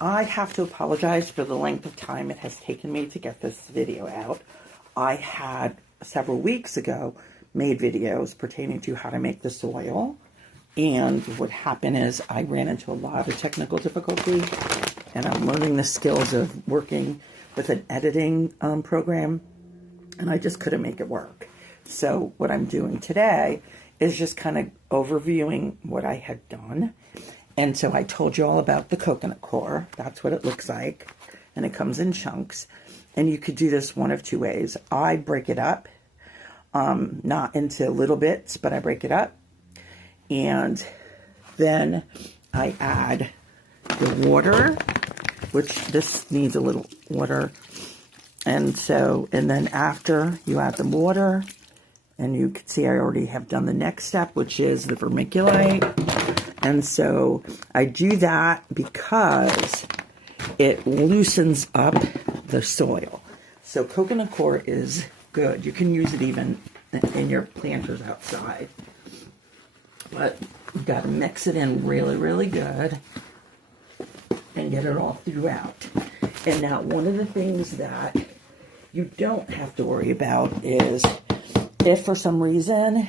I have to apologize for the length of time it has taken me to get this video out. I had several weeks ago made videos pertaining to how to make the soil, and what happened is I ran into a lot of technical difficulty, and I'm learning the skills of working with an editing program, and I just couldn't make it work. So what I'm doing today is just kind of overviewing what I had done. And so I told you all about the coconut core. That's what it looks like. And it comes in chunks. And you could do this one of two ways. I break it up, not into little bits, but I break it up. And then I add the water, which this needs a little water. And then after you add the water, and you can see I already have done the next step, which is the vermiculite. And so I do that because it loosens up the soil. So coconut coir is good. You can use it even in your planters outside. But you've got to mix it in really, really good and get it all throughout. And now one of the things that you don't have to worry about is if for some reason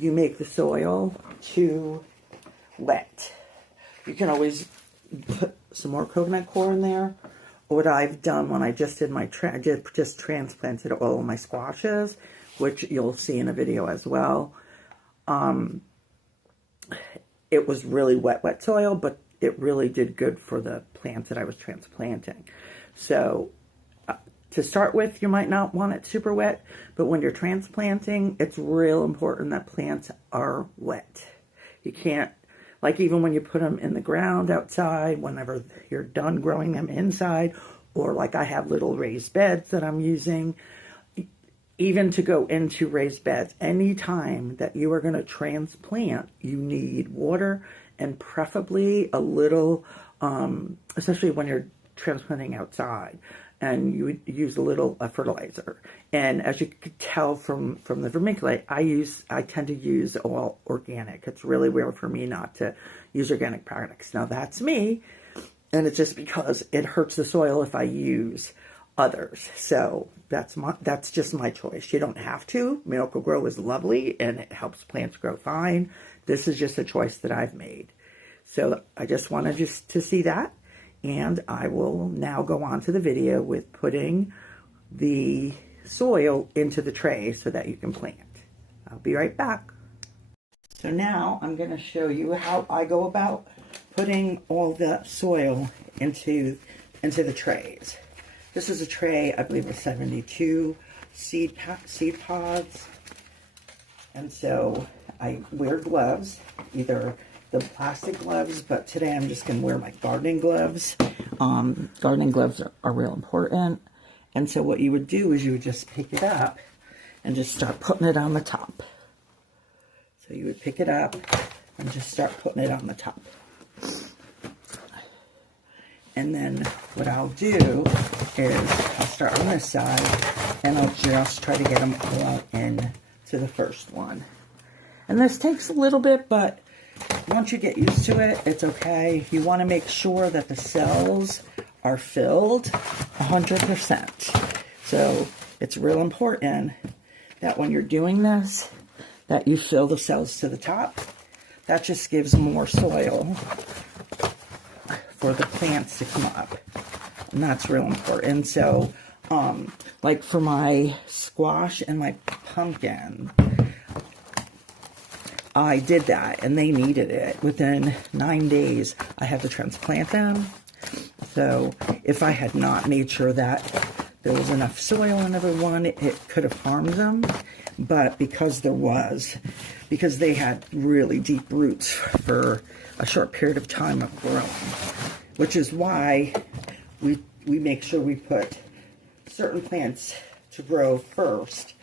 you make the soil too wet, you can always put some more coconut coir in there. What I've done when I just did my just transplanted all of my squashes, which you'll see in a video as well. It was really wet soil, but it really did good for the plants that I was transplanting. So to start with, you might not want it super wet, but when you're transplanting, it's real important that plants are wet. You can't, like even when you put them in the ground outside, whenever you're done growing them inside, or like I have little raised beds that I'm using, even to go into raised beds, anytime that you are going to transplant, you need water and preferably a little, especially when you're transplanting outside, and you would use a little fertilizer. And as you could tell from the vermiculite, I tend to use all organic. It's really rare for me not to use organic products. Now that's me, and it's just because it hurts the soil if I use others. So that's just my choice. You don't have to. Miracle-Gro is lovely and it helps plants grow fine. This is just a choice that I've made. So I just wanted to see that. And I will now go on to the video with putting the soil into the tray so that you can plant. I'll be right back. So now I'm going to show you how I go about putting all the soil into the trays. This is a tray, I believe, with 72 seed pods. And so I wear gloves, either the plastic gloves, but today I'm just going to wear my gardening gloves. Gardening gloves are real important. And so what you would do is you would just pick it up and just start putting it on the top. So you would pick it up and just start putting it on the top. And then what I'll do is I'll start on this side and I'll just try to get them all in to the first one. And this takes a little bit, but once you get used to it, it's okay. You want to make sure that the cells are filled 100%. So it's real important that when you're doing this, that you fill the cells to the top. That just gives more soil for the plants to come up. And that's real important. So, like for my squash and my pumpkin, I did that, and they needed it. Within 9 days, I had to transplant them. So if I had not made sure that there was enough soil in every one, it could have harmed them. But because they had really deep roots for a short period of time of growing, which is why we make sure we put certain plants to grow first.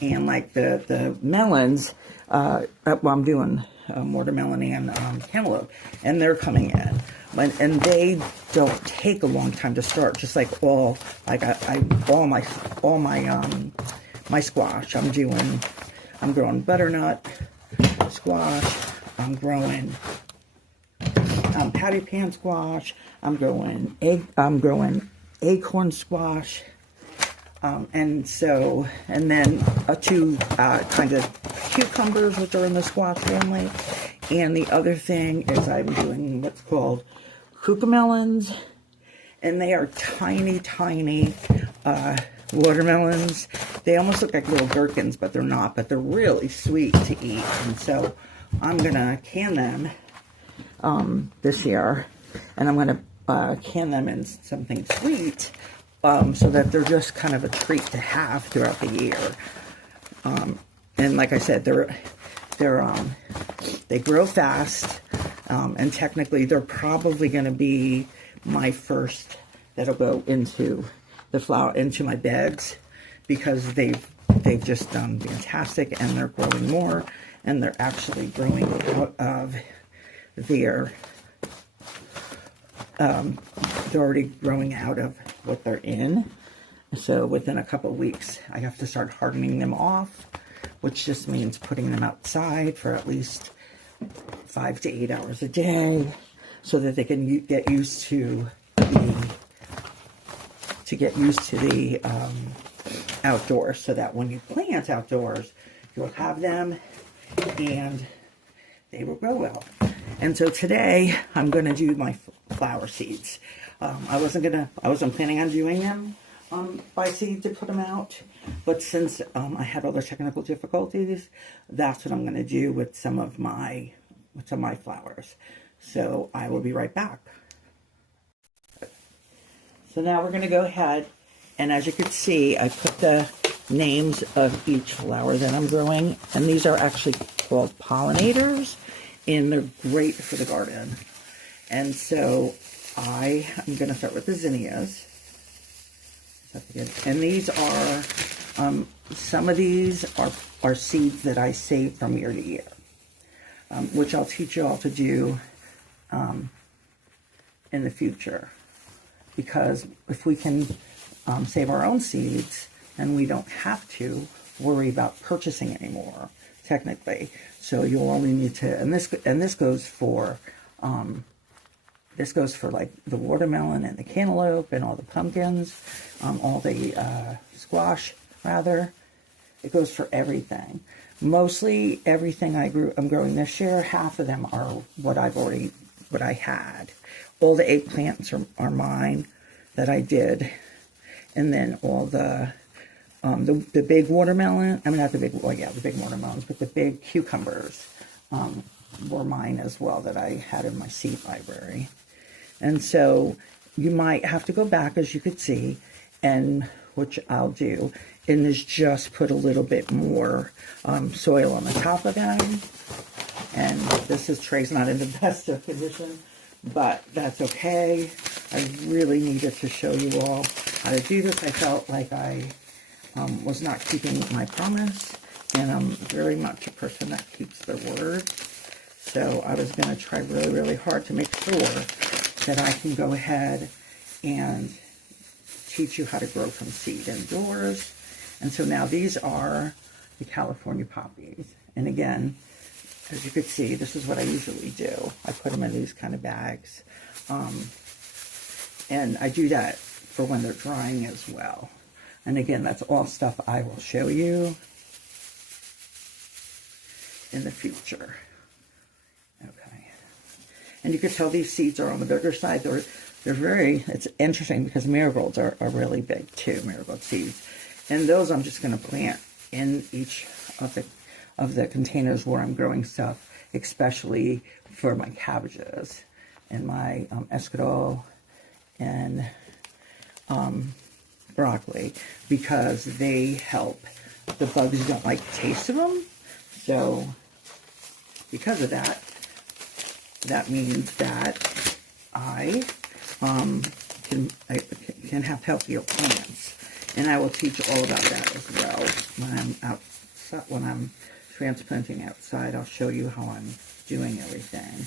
And like the melons, well, I'm doing watermelon and cantaloupe, and they're coming in, and they don't take a long time to start. Just like all my squash, I'm growing butternut squash. I'm growing patty pan squash. I'm growing acorn squash. And then two kinds of cucumbers, which are in the squash family. And the other thing is I'm doing what's called cucamelons. And they are tiny, tiny watermelons. They almost look like little gherkins, but they're not. But they're really sweet to eat. And so I'm going to can them this year. And I'm going to can them in something sweet so that they're just kind of a treat to have throughout the year. And like I said, they grow fast. And technically, they're probably going to be my first that'll go into into my beds, because they've just done fantastic, and they're growing more, and they're actually growing out of their they're already growing out of what they're in. So within a couple of weeks, I have to start hardening them off, which just means putting them outside for at least 5 to 8 hours a day, so that they can get used to the outdoors, so that when you plant outdoors, you'll have them and they will grow well. And so today I'm going to do my flower seeds. I wasn't planning on doing them by seed to put them out, but since I had all the technical difficulties, that's what I'm going to do with some of my flowers. So I will be right back. So now we're going to go ahead, and as you can see, I put the names of each flower that I'm growing, and these are actually called pollinators, and they're great for the garden. And so I am going to start with the zinnias. And these are, some of these are seeds that I save from year to year, which I'll teach you all to do in the future. Because if we can save our own seeds, then we don't have to worry about purchasing anymore, technically. So you'll only need to, and this goes for like the watermelon and the cantaloupe and all the pumpkins, all the squash rather. It goes for everything. Mostly everything I'm growing this year, half of them are what I had. All the eggplants are mine that I did. And then all the big watermelon, I mean not the big, well yeah, the big watermelons, but the big cucumbers were mine as well that I had in my seed library. And so you might have to go back, as you could see, and which I'll do, and is just put a little bit more soil on the top of them. And Trey's not in the best of condition, but that's okay. I really needed to show you all how to do this. I felt like I was not keeping my promise, and I'm very much a person that keeps their word. So I was going to try really, really hard to make sure that I can go ahead and teach you how to grow from seed indoors. And so now these are the California poppies. And again, as you can see, this is what I usually do. I put them in these kind of bags. And I do that for when they're drying as well. And again, that's all stuff I will show you in the future. Okay. And you can tell these seeds are on the bigger side. It's interesting because marigolds are really big too, marigold seeds. And those I'm just going to plant in each of the containers where I'm growing stuff, especially for my cabbages and my escargot and broccoli, because they help. The bugs don't like the taste of them. So because of that, that means that I can have healthier plants. And I will teach all about that as well when I'm transplanting outside. I'll show you how I'm doing everything.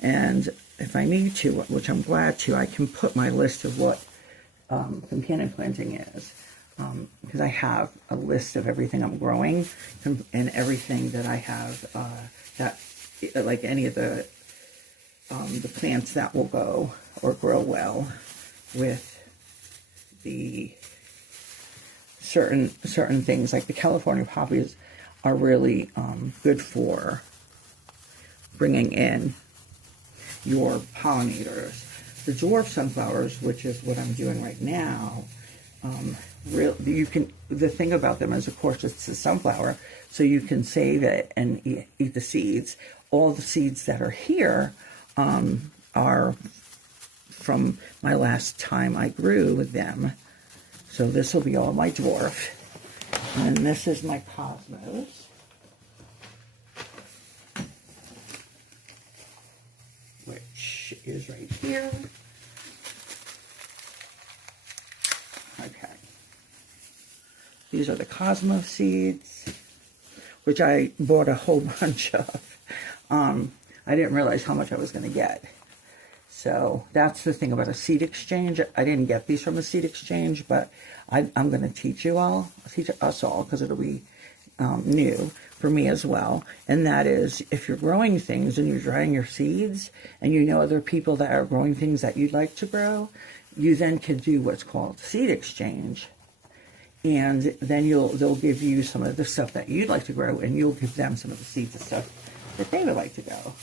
And if I need to, which I'm glad to, I can put my list of what companion planting is. Because I have a list of everything I'm growing and everything that I have, like any of the the plants that will go or grow well with the certain things. Like the California poppies are really good for bringing in your pollinators. The dwarf sunflowers, which is what I'm doing right now, the thing about them is, of course, it's a sunflower, so you can save it and eat the seeds. All the seeds that are here are from my last time I grew with them. So this will be all my dwarf. And this is my cosmos, which is right here. Okay. These are the cosmos seeds, which I bought a whole bunch of. I didn't realize how much I was going to get. So that's the thing about a seed exchange. I didn't get these from a seed exchange, but I'm going to teach us all, because it'll be new for me as well. And that is, if you're growing things and you're drying your seeds, and you know other people that are growing things that you'd like to grow, you then can do what's called seed exchange. And then they'll give you some of the stuff that you'd like to grow, and you'll give them some of the seeds and stuff that they would like to grow.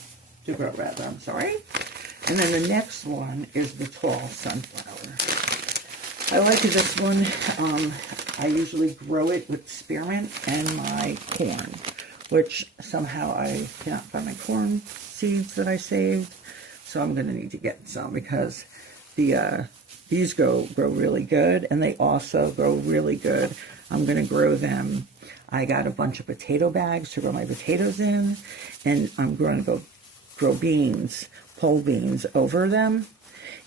I'm sorry. And then the next one is the tall sunflower. I like this one. I usually grow it with spearmint and my corn, which somehow I cannot find my corn seeds that I saved. So I'm going to need to get some, because these grow really good, and they also grow really good. I'm going to grow them. I got a bunch of potato bags to grow my potatoes in, and I'm going to grow beans, pole beans over them,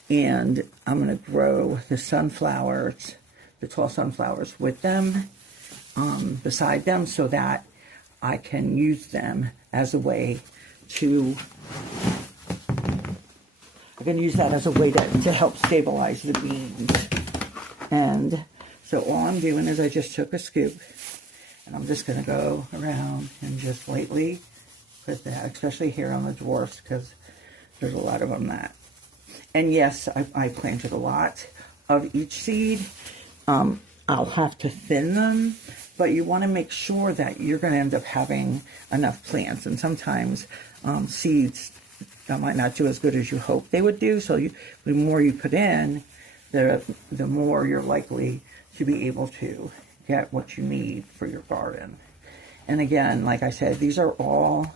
and I'm going to grow the sunflowers, the tall sunflowers with them, beside them, so that I can use them as a way to, to help stabilize the beans. And so all I'm doing is I just took a scoop, and I'm just going to go around and just lightly put that, especially here on the dwarfs, because there's a lot of them that. And yes, I planted a lot of each seed. I'll have to thin them, but you want to make sure that you're going to end up having enough plants. And sometimes seeds might not do as good as you hope they would do. So the more you put in, the more you're likely to be able to get what you need for your garden. And again, like I said, these are all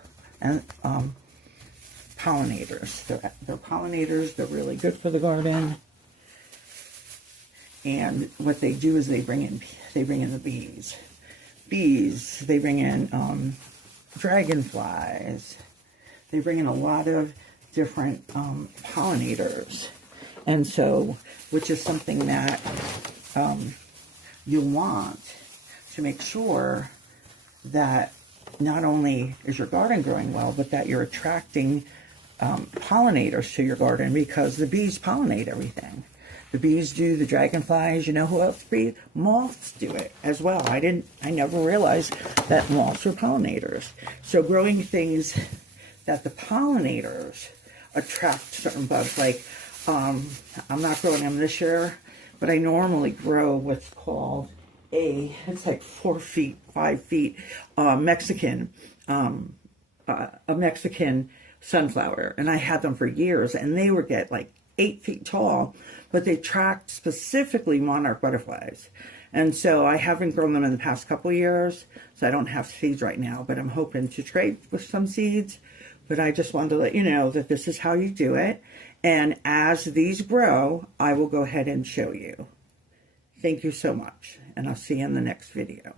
pollinators. They're pollinators. They're really good for the garden. And what they do is they bring in the bees. They bring in dragonflies. They bring in a lot of different pollinators. And so, which is something that you'll want to make sure that not only is your garden growing well, but that you're attracting pollinators to your garden, because the bees pollinate everything. The bees do, the dragonflies, you know who else do? Moths do it as well. I never realized that moths were pollinators. So growing things that the pollinators attract certain bugs, like I'm not growing them this year, but I normally grow what's called it's like 4 feet, 5 feet, a Mexican sunflower, and I had them for years, and they would get like 8 feet tall, but they attract specifically monarch butterflies. And so I haven't grown them in the past couple years, so I don't have seeds right now, but I'm hoping to trade with some seeds. But I just wanted to let you know that this is how you do it. And as these grow, I will go ahead and show you. Thank you so much, and I'll see you in the next video.